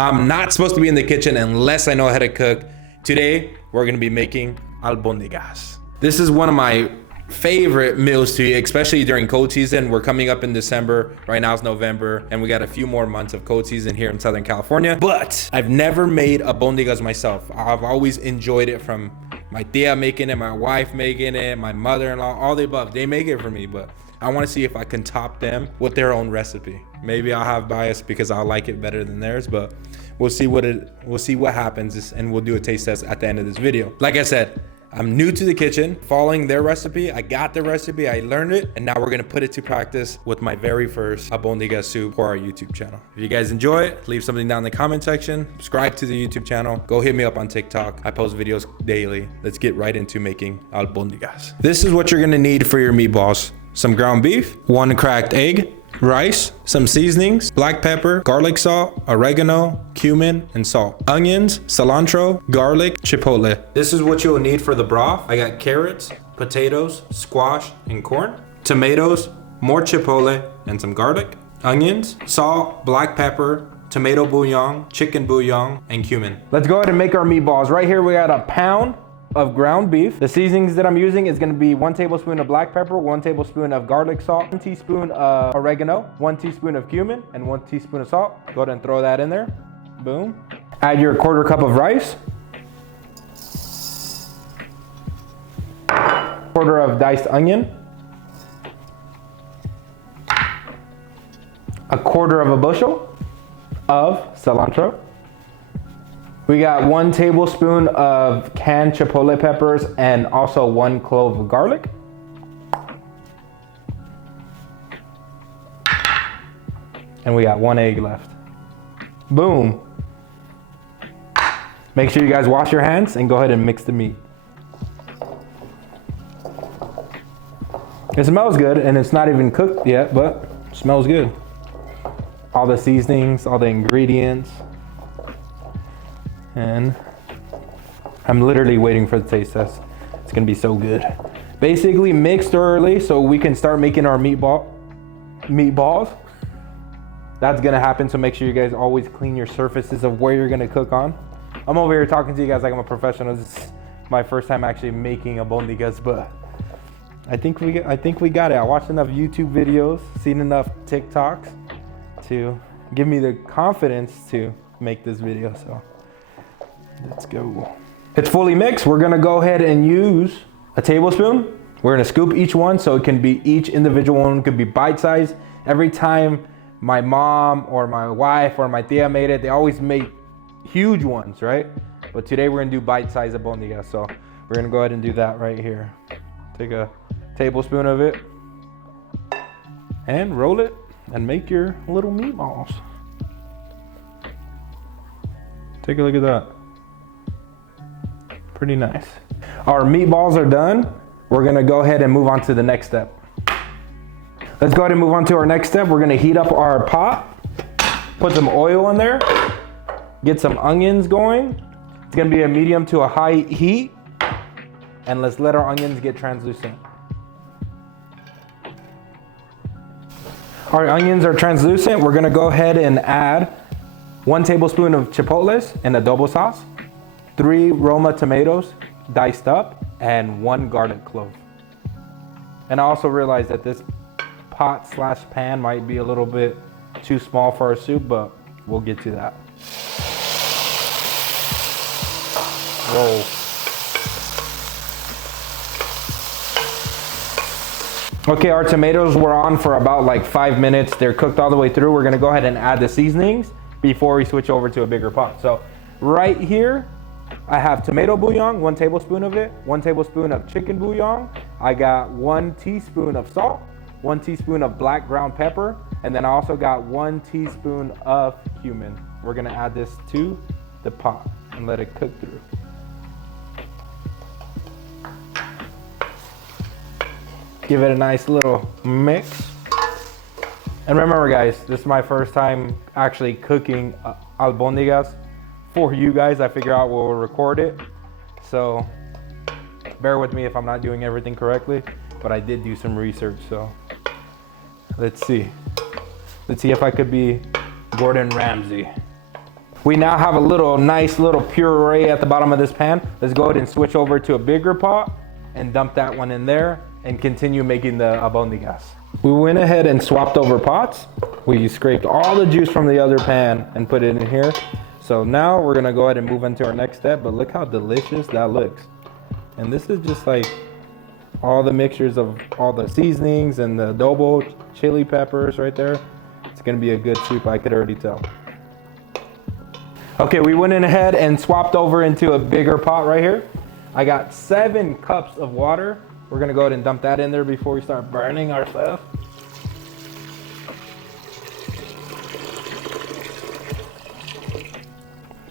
I'm not supposed to be in the kitchen unless I know how to cook. Today, we're gonna be making albóndigas. This is one of my favorite meals to eat, especially during cold season. We're coming up in December. Right now it's November, and we got a few more months of cold season here in Southern California. But I've never made albóndigas myself. I've always enjoyed it from my tia making it, my wife making it, my mother-in-law, all the above. They make it for me, but I want to see if I can top them with their own recipe. Maybe I'll have bias because I'll like it better than theirs, but we'll see what happens, and we'll do a taste test at the end of this video. Like I said, I'm new to the kitchen, following their recipe. I got the recipe, I learned it, and now we're gonna put it to practice with my very first albóndiga soup for our YouTube channel. If you guys enjoy it, leave something down in the comment section, subscribe to the YouTube channel, go hit me up on TikTok. I post videos daily. Let's get right into making albóndigas. This is what you're gonna need for your meatballs. Some ground beef, 1 cracked egg, rice, some seasonings, black pepper, garlic salt, oregano, cumin, and salt. Onions, cilantro, garlic, chipotle. This is what you'll need for the broth. I got carrots, potatoes, squash, and corn. Tomatoes, more chipotle, and some garlic. Onions, salt, black pepper, tomato bouillon, chicken bouillon, and cumin. Let's go ahead and make our meatballs. Right here we got a pound of ground beef. The seasonings that I'm using is gonna be 1 tablespoon of black pepper, 1 tablespoon of garlic salt, 1 teaspoon of oregano, 1 teaspoon of cumin, and 1 teaspoon of salt. Go ahead and throw that in there. Boom. Add your 1/4 cup of rice. 1/4 of diced onion. 1/4 of a bushel of cilantro. We got 1 tablespoon of canned chipotle peppers and also 1 clove of garlic. And we got 1 egg left. Boom. Make sure you guys wash your hands and go ahead and mix the meat. It smells good, and it's not even cooked yet, but it smells good. All the seasonings, all the ingredients. And I'm literally waiting for the taste test. It's gonna be so good. Basically mix thoroughly so we can start making our meatballs. That's gonna happen, so make sure you guys always clean your surfaces of where you're gonna cook on. I'm over here talking to you guys like I'm a professional. This is my first time actually making albóndigas, but I think we got it. I watched enough YouTube videos, seen enough TikToks to give me the confidence to make this video, so. Let's go. It's fully mixed. We're gonna go ahead and use a tablespoon. We're gonna scoop each one so it can be each individual one could be bite-sized. Every time my mom or my wife or my tia made it, they always make huge ones, right? But today we're gonna do bite-sized albóndigas, so we're gonna go ahead and do that right here. Take a tablespoon of it and roll it and make your little meatballs. Take a look at that. Pretty nice. Our meatballs are done. We're gonna go ahead and move on to the next step. Let's go ahead and move on to our next step. We're gonna heat up our pot, put some oil in there, get some onions going. It's gonna be a medium to a high heat, and let's let our onions get translucent. Our onions are translucent. We're gonna go ahead and add 1 tablespoon of chipotles and adobo sauce, 3 Roma tomatoes diced up, and 1 garlic clove. And I also realized that this pot/pan might be a little bit too small for our soup, but we'll get to that. Whoa. Okay, our tomatoes were on for about like 5 minutes. They're cooked all the way through. We're gonna go ahead and add the seasonings before we switch over to a bigger pot. So right here, I have tomato bouillon, 1 tablespoon of it, 1 tablespoon of chicken bouillon. I got 1 teaspoon of salt, 1 teaspoon of black ground pepper, and then I also got 1 teaspoon of cumin. We're gonna add this to the pot and let it cook through. Give it a nice little mix. And remember guys, this is my first time actually cooking albóndigas for you guys. I figure out we'll record it. So bear with me if I'm not doing everything correctly, but I did do some research, so let's see. Let's see if I could be Gordon Ramsay. We now have a nice little puree at the bottom of this pan. Let's go ahead and switch over to a bigger pot and dump that one in there and continue making the albóndigas. We went ahead and swapped over pots. We scraped all the juice from the other pan and put it in here. So now we're gonna go ahead and move into our next step, but look how delicious that looks. And this is just like all the mixtures of all the seasonings and the adobo, chili peppers right there. It's gonna be a good soup, I could already tell. Okay, we went in ahead and swapped over into a bigger pot right here. I got 7 cups of water. We're gonna go ahead and dump that in there before we start burning our stuff.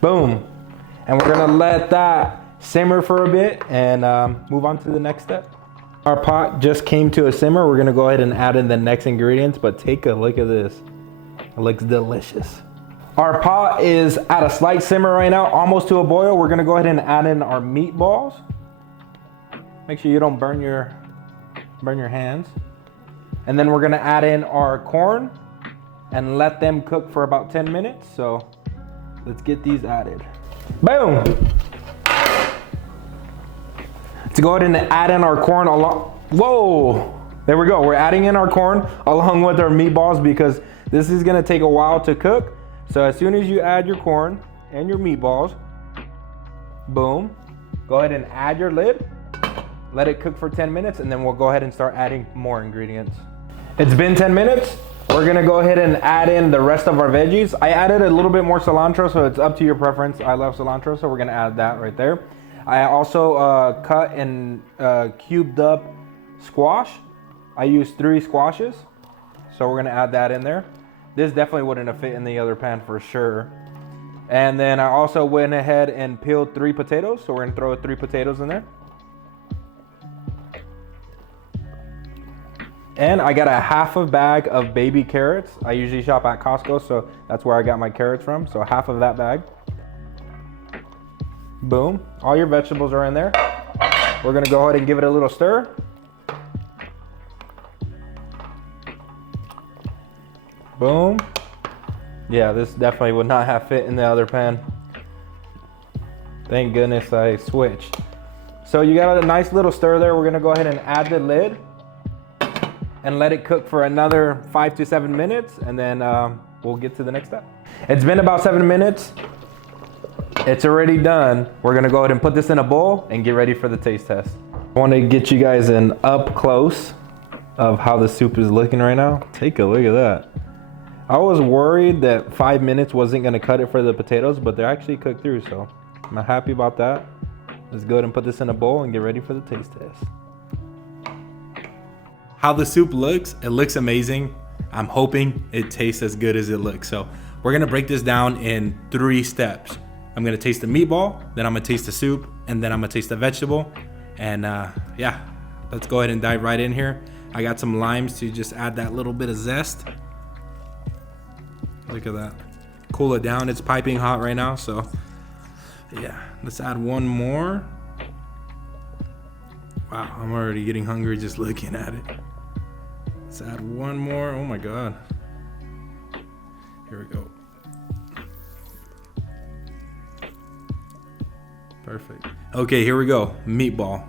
Boom. And we're gonna let that simmer for a bit and move on to the next step. Our pot just came to a simmer. We're gonna go ahead and add in the next ingredients, but take a look at this. It looks delicious. Our pot is at a slight simmer right now, almost to a boil. We're gonna go ahead and add in our meatballs. Make sure you don't burn your hands. And then we're gonna add in our corn and let them cook for about 10 minutes. So let's get these added. Boom! To go ahead and add in our corn along, whoa! There we go, we're adding in our corn along with our meatballs because this is gonna take a while to cook. So as soon as you add your corn and your meatballs, boom, go ahead and add your lid, let it cook for 10 minutes, and then we'll go ahead and start adding more ingredients. It's been 10 minutes. We're gonna go ahead and add in the rest of our veggies. I added a little bit more cilantro, so it's up to your preference. I love cilantro, so we're gonna add that right there. I also cut and cubed up squash. I used 3 squashes, so we're gonna add that in there. This definitely wouldn't have fit in the other pan for sure. And then I also went ahead and peeled 3 potatoes, so we're gonna throw 3 potatoes in there. And I got a half a bag of baby carrots. I usually shop at Costco, so that's where I got my carrots from. So half of that bag. Boom, all your vegetables are in there. We're gonna go ahead and give it a little stir. Boom. Yeah, this definitely would not have fit in the other pan. Thank goodness I switched. So you got a nice little stir there. We're gonna go ahead and add the lid and let it cook for another 5 to 7 minutes, and then we'll get to the next step. It's been about 7 minutes. It's already done. We're gonna go ahead and put this in a bowl and get ready for the taste test. I wanna get you guys an up close of how the soup is looking right now. Take a look at that. I was worried that 5 minutes wasn't gonna cut it for the potatoes, but they're actually cooked through, so I'm happy about that. Let's go ahead and put this in a bowl and get ready for the taste test. How the soup looks, it looks amazing. I'm hoping it tastes as good as it looks. So we're gonna break this down in 3 steps. I'm gonna taste the meatball, then I'm gonna taste the soup, and then I'm gonna taste the vegetable. And yeah, let's go ahead and dive right in here. I got some limes to just add that little bit of zest. Look at that. Cool it down, it's piping hot right now, so yeah, let's add one more. Wow, I'm already getting hungry just looking at it. Let's add one more, oh my God. Here we go. Perfect. Okay, here we go, meatball.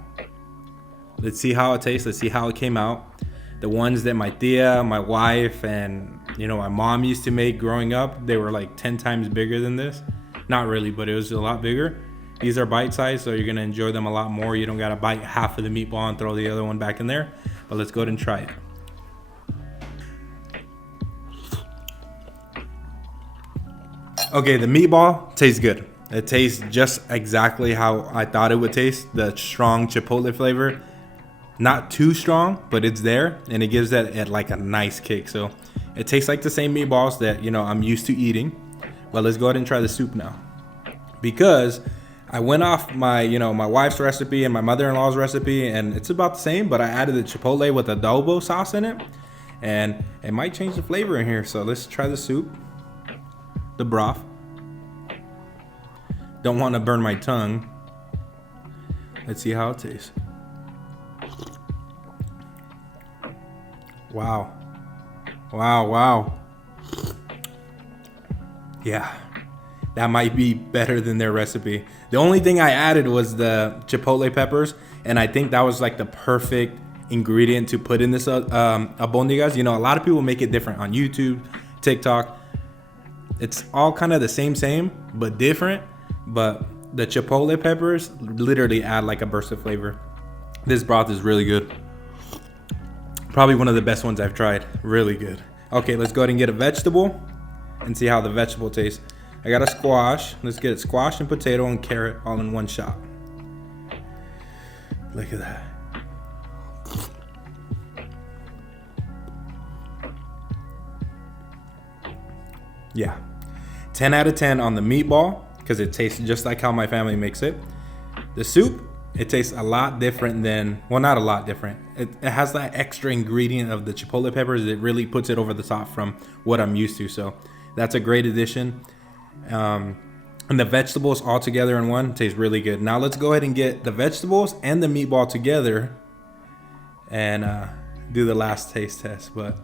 Let's see how it tastes, let's see how it came out. The ones that my tia, my wife, and my mom used to make growing up, they were like 10 times bigger than this. Not really, but it was a lot bigger. These are bite-sized, so you're gonna enjoy them a lot more. You don't gotta bite half of the meatball and throw the other one back in there. But let's go ahead and try it. Okay, the meatball tastes good. It tastes just exactly how I thought it would taste. The strong chipotle flavor. Not too strong, but it's there, and it gives that like a nice kick. So it tastes like the same meatballs that I'm used to eating. But let's go ahead and try the soup now, because I went off my my wife's recipe and my mother-in-law's recipe, and it's about the same, but I added the chipotle with adobo sauce in it, and it might change the flavor in here. So let's try the soup, the broth. Don't want to burn my tongue. Let's see how it tastes. Wow. Wow. Yeah. that might be better than their recipe. The only thing I added was the chipotle peppers, and I think that was like the perfect ingredient to put in this albondigas. You know, a lot of people make it different on YouTube, TikTok. It's all kind of the same, but different. But the chipotle peppers literally add like a burst of flavor. This broth is really good. Probably one of the best ones I've tried. Really good. Okay, let's go ahead and get a vegetable and see how the vegetable tastes. I got a squash. Let's get it squash and potato and carrot all in one shot. Look at that. Yeah, 10 out of 10 on the meatball because it tastes just like how my family makes it. The soup, it tastes a lot different than, well, not a lot different. It has that extra ingredient of the chipotle peppers. It really puts it over the top from what I'm used to. So that's a great addition. And the vegetables all together in one taste really good. Now let's go ahead and get the vegetables and the meatball together and do the last taste test. But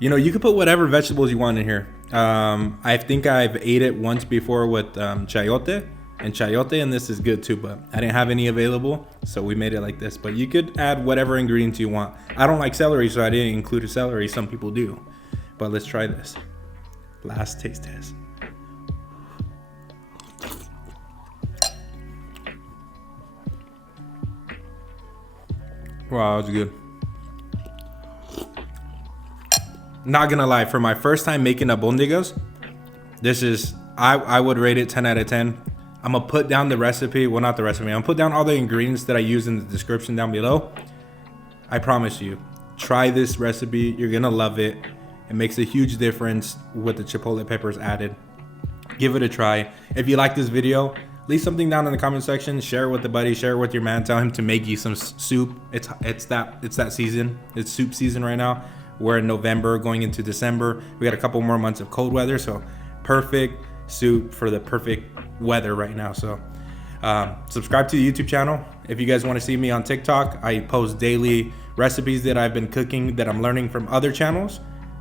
you know, you can put whatever vegetables you want in here. I think I've ate it once before with chayote, and this is good too, but I didn't have any available, so we made it like this. But you could add whatever ingredients you want. I don't like celery, so I didn't include a celery. Some people do. But let's try this. Last taste test. Wow, that was good. Not gonna lie, for my first time making albondigas, this is, I would rate it 10 out of 10. I'm gonna put down the recipe, well, not the recipe, I'm gonna put down all the ingredients that I use in the description down below. I promise you, try this recipe, you're gonna love it. It makes a huge difference with the chipotle peppers added. Give it a try. If you like this video, leave something down in the comment section, share it with a buddy, share it with your man, tell him to make you some soup. It's that season, it's soup season right now. We're in November going into December. We got a couple more months of cold weather, so perfect soup for the perfect weather right now. So subscribe to the YouTube channel. If you guys want to see me on TikTok, I post daily recipes that I've been cooking that I'm learning from other channels.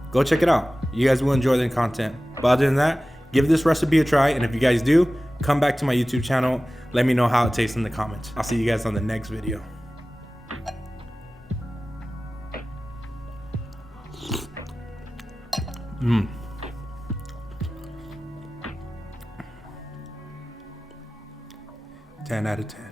Go check it out. You guys will enjoy the content. But other than that, give this recipe a try, and if you guys do, come back to my YouTube channel. Let me know how it tastes in the comments. I'll see you guys on the next video. Mm. 10 out of 10.